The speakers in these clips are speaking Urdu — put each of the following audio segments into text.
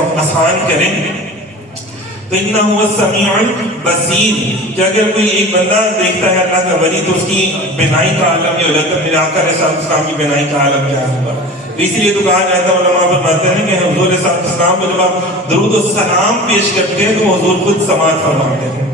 کو آسان کریں. تو انہ السمیع البصیر کہ اگر کوئی ایک بندہ دیکھتا ہے اللہ کا ولی تو اس کی بینائی کا عالم یہ ہو جاتا ہے میرے آقا علیہ السلام کی بینائی کا عالم کیا ہوگا. تو اس لیے تو کہا جاتا ہے علماء فرماتے ہیں کہ حضور علیہ السلام کو جب آپ درود و سلام پیش کرتے ہیں تو حضور خود سماعت فرماتے ہیں.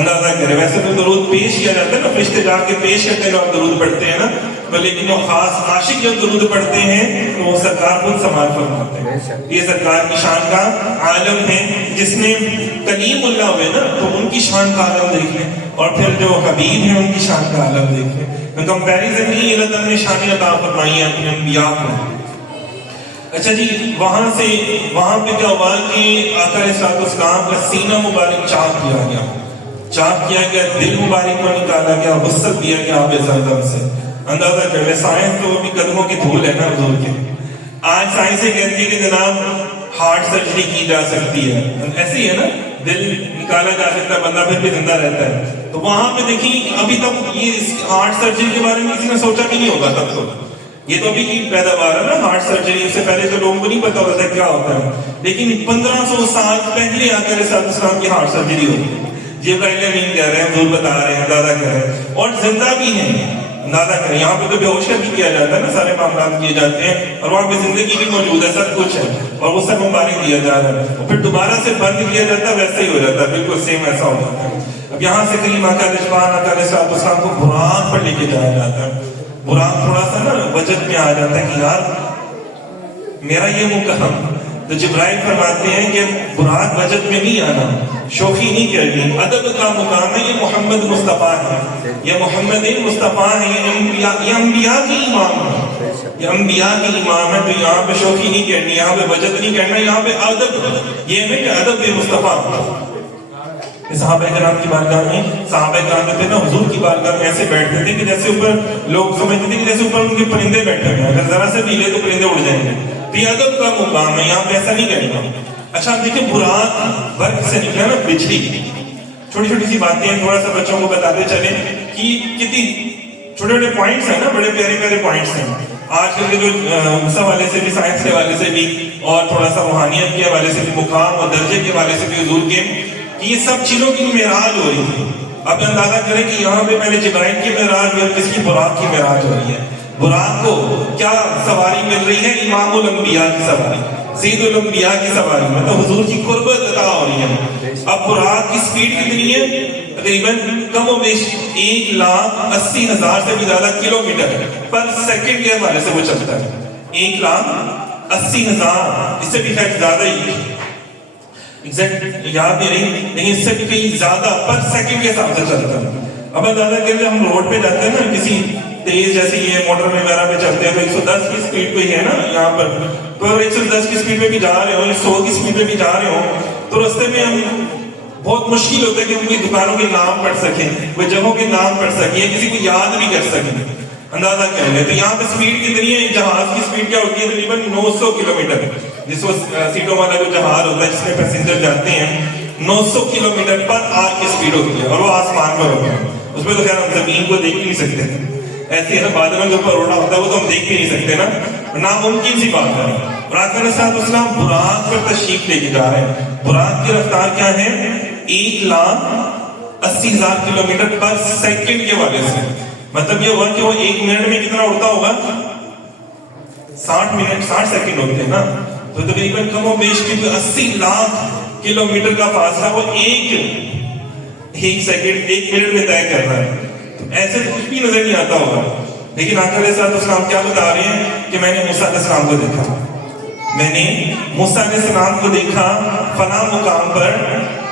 اندازہ کرے ویسے تو درود پیش کیا جاتا ہے نا, فرشتے جا کے پیش کرتے ہیں جب درود پڑھتے ہیں نا, تو لیکن جو خاص عاشق جب درود پڑھتے ہیں تو وہ سرکار خود سماعت فرماتے ہیں. یہ سرکار کی شان کا عالم ہے. جس نے کلیم اللہ ہوئے نا تو ان کی شان کا عالم دیکھ لیں, اور پھر جو حبیب ہیں ان کی شان کا عالم دیکھ لیں. کمپیریزن نہیں, اللہ تعالیٰ نے شان عطا فرمائی ہے اپنے انبیاء کو. اچھا جی, وہاں پہ کیا ہوا کہ آقا علیہ السلام کا سینہ مبارک چاک کیا گیا, دل مبارک کو نکالا گیا, غسل دیا گیا آب زمزم سے. اندازہ کر لیں, سائنس تو ابھی قدموں کی دھول ہے نا حضور کے. آج سائنس یہ کہتی ہے کہ جناب ہارٹ سرجری کی جا سکتی ہے, ایسے ہی ہے نا, دل نکالا جا سکتا ہے, بندہ پھر بھی زندہ رہتا ہے. تو وہاں پہ دیکھیں ابھی تک یہ ہارٹ سرجری کے بارے میں کسی نے سوچا بھی نہیں ہوگا تب تو. یہ تو ابھی کی پیداوار ہے نا ہارٹ سرجری, اس سے پہلے تو لوگوں کو نہیں پتا ہوتا کیا ہوتا ہے. لیکن 1500 سال پہلے آقا علیہ السلام کی ہارٹ سرجری ہوئی ہے. جبرائیل امین کہہ رہے ہیں, حضور بتا رہے ہیں, اندازہ کر رہے ہیں, اور زندہ بھی ہیں. اندازہ کریں, یہاں پہ تو بے ہوش بھی کیا جاتا ہے نا, سارے معاملات کیے جاتے ہیں, اور وہاں پہ زندگی بھی موجود ہے, سب کچھ ہے, اور وہ سب مبارک دیا جا رہا ہے, اور پھر دوبارہ سے بند کیا جاتا ہے, ویسا ہی ہو جاتا ہے, بالکل سیم ایسا ہو جاتا ہے. اب یہاں سے کلیم آقا علیہ السلام کو براق پر لے کے جایا جاتا ہے. براق تھوڑا سا نا وجد میں آ جاتا ہے کہ یار میرا یہ مقام, تو جبرائیل فرماتے ہیں کہ براق وجد میں نہیں آنا, شوخی نہیں کرنی, ادب کا مقام ہے. یہ محمد مصطفیٰ ہے, یہ محمد مصطفیٰ ہے, یہ انبیاء کی امام ہے, یہ انبیاء کی امام ہے. تو یہاں پہ شوخی نہیں کرنی, یہاں پہ وجد نہیں کرنا, یہاں پہ ادب. یہ ہے کہ ادب مصطفیٰ. صحابہ کرام کی بارگاہ میں, صحابہ کرام جو تھے نا حضور کی بارگاہ میں ایسے بیٹھتے تھے کہ جیسے اوپر لوگ سمجھتے تھے کہ جیسے اوپر ان کے پرندے بیٹھے ہوئے ہیں, اگر ذرا سے بھی لے تو پرندے اڑ جائیں گے. تو یہ ادب کا مقام ہے, یہاں پہ ایسا نہیں کرنا. اچھا دیکھیں, براق برق سے نکلا نا, بجلی. چھوٹی چھوٹی سی باتیں ہیں, تھوڑا سا بچوں کو بتاتے چلیں کہ کتنی چھوٹے چھوٹے پوائنٹس ہیں نا, بڑے پیارے پیارے پوائنٹس ہیں. آج کل کے جو اس حوالے سے بھی, سائنس کے حوالے سے بھی, اور تھوڑا سا روحانیت کے حوالے سے بھی, مقام اور درجے کے حوالے سے بھی حضور کے, یہ سب چیزوں کی معراج ہو رہی تھی. اب اندازہ کریں کہ یہاں پہ پہلے جبرائیل کی معراج اور کس کی, براق کی معراج ہو رہی ہے. براق کو کیا سواری مل رہی ہے, امام الانبیاء کی سواری, سید الانبیاء کی سواری, مطلب حضور کی قربت عطا ہو رہی ہے. اب براق کی سپیڈ کتنی ہے, تقریباً کم و بیش 1,80,000 سے بھی زیادہ کلومیٹر پر سیکنڈ کے حوالے سے وہ چلتا ہے. 1,80,000, اس سے بھی خیر زیادہ ہی, ایگزیکٹ یاد نہیں رہی, لیکن اس سے بھی کہیں زیادہ پر سیکنڈ کے حساب سے چلتا ہے. اب اندازہ کر لیں, ہم روڈ پہ جاتے ہیں نا, کسی تیز جیسے یہ موٹر وغیرہ پہ چلتے ہیں تو 110 کی سپیڈ پہ ہی ہے نا یہاں پر, تو اگر 110 کی سپیڈ پہ بھی جا رہے ہو, 100 کی سپیڈ پہ بھی جا رہے ہو, تو رستے میں ہم بہت مشکل ہوتا ہے کہ ان کی دکانوں کے نام پڑھ سکیں, وہ جگہوں کے نام پڑھ سکیں, کسی کو یاد بھی کر سکیں. اندازہ کر لیں. تو یہاں پہ سپیڈ کتنی ہے, جہاز کی سپیڈ کیا ہوتی ہے, تقریباً 900 کلومیٹر, جس کو سیٹوں والا جو جہاز ہوتا ہے جس میں پیسنجر جاتے ہیں, 900 کلومیٹر پر آر کی سپیڈ ہوتی ہے, اور وہ آسمان پر ہوتا ہے. اس میں تو خیر ہم زمین کو دیکھ نہیں سکتے, ایسے ہے نا, بادلوں کے اوپر اڑا ہوتا ہے, وہ تو ہم دیکھ بھی نہیں سکتے نا, ناممکن سی بات ہے. اور آقا علیہ السلام براق پر تشریف لے کے جا رہے ہیں. براق کی رفتار کیا ہے, 1,80,000 کلومیٹر پر سیکنڈ کے حوالے سے. مطلب یہ ہوا کہ وہ 1 منٹ میں کتنا اڑتا ہوگا, 60 سیکنڈ ہوتے ہیں نا, تو تقریباً کم و بیش کی 80 لاکھ کلومیٹر کا فاصلہ وہ ایک سیکنڈ 1 منٹ میں طے کر رہا ہے. تو ایسے تو کچھ بھی نظر نہیں آتا ہوگا. لیکن آقا علیہ السلام کیا بتا رہے ہیں کہ میں نے موسیٰ علیہ السلام کو دیکھا, میں نے موسیٰ علیہ السلام کو دیکھا فلاں مقام پر,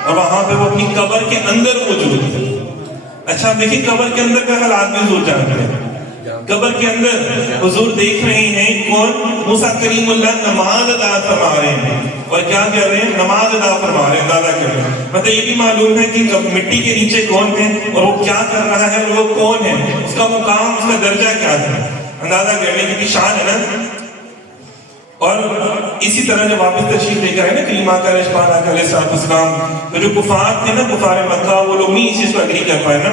اور وہاں پہ وہ اپنی قبر کے اندر موجود تھے. اچھا دیکھیں, قبر کے اندر کا حالات بھی حضور جانتے ہیں. قبر کے اندر حضور دیکھ رہے ہیں کون, موسیٰ کلیم اللہ نماز ادا فرما رہے ہیں. اور کیا کر رہے ہیں, نماز ادا فرما رہے ہیں. اندازہ کر رہے ہیں, مطلب یہ بھی معلوم ہے کہ مٹی کے نیچے کون ہے, اور وہ کیا کر رہا ہے, اور وہ کون ہے, اس کا مقام, اس کا درجہ کیا ہے. اندازہ کر لیں کہ شان ہے نا. اور اسی طرح جب واپس تشریف لے کر آئے نا کلیم آقا علیہ السلام, تو جو کفار تھے نا, کفار مکہ, وہ لوگ نہیں اس چیز کو اگری کر پائے نا,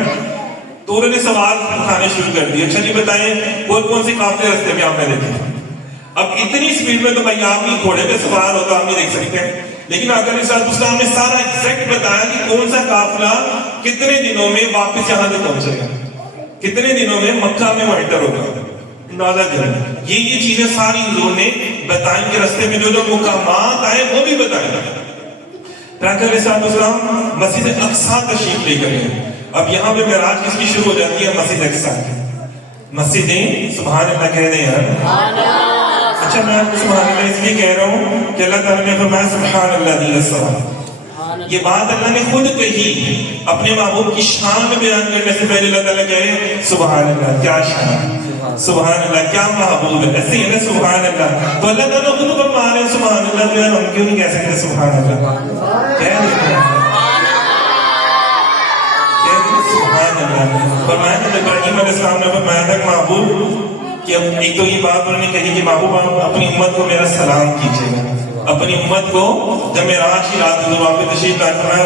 تو انہوں نے سوال اٹھانے شروع کر دیے. اچھا جی بتائیں, کون کون سے قافلے رستے میں آپ نے دیکھے, اب اتنی سپیڈ میں تو بھائی آپ بھی گھوڑے پہ سوار ہو تو آپ نہیں دیکھ سکتے ہیں، لیکن آقا علیہ السلام نے سارا ایگزیکٹ بتایا کہ کون سا قافلہ کتنے دنوں میں واپس یہاں تک پہنچے گا، کتنے دنوں میں مکہ میں انٹر ہوگا، اندازہ کریں۔ یہ چیزیں ساری حضور نے بتائیں کہ رستے میں جو جو مقامات آئے وہ بھی بتائیں۔ آقا علیہ السلام مسجد اقصیٰ تشریف لے کر گئے۔ اب یہاں پہ معراج کس کی شروع ہو جاتی ہے؟ مسجد اقصیٰ کی۔ مسجدیں سبحان اللہ کہہ دیں یار۔ اچھا میں آپ کو سبحان اللہ اس لیے کہہ رہا ہوں کہ اللہ تعالیٰ نے فرمایا سبحان اللہ ذی الصلاۃ، یہ بات اللہ نے خود کہی، اپنے محبوب کی شان بیان کرنے سے پہلے اللہ تعالیٰ کہے سبحان اللہ، کیا شان، سبحان اللہ کیا محبوب ہے، ایسے ہی نا سبحان اللہ، تو اللہ تعالیٰ خود فرما رہے ہیں سبحان اللہ، تو یار ہم کیوں نہیں کہہ سکتے سبحان اللہ؟ کہہ دیتے ہیں سبحان اللہ۔ فرمایا کہ ابراہیم علیہ السلام نے فرمایا تھا کہ محبوب کہ ایک تو یہ بات انہوں نے کہی کہ محبوب آپ اپنی امت کو میرا سلام کیجیے گا، اپنی امت کو جب معراج کی رات حضور آپ پہ تشریف لا فرمایا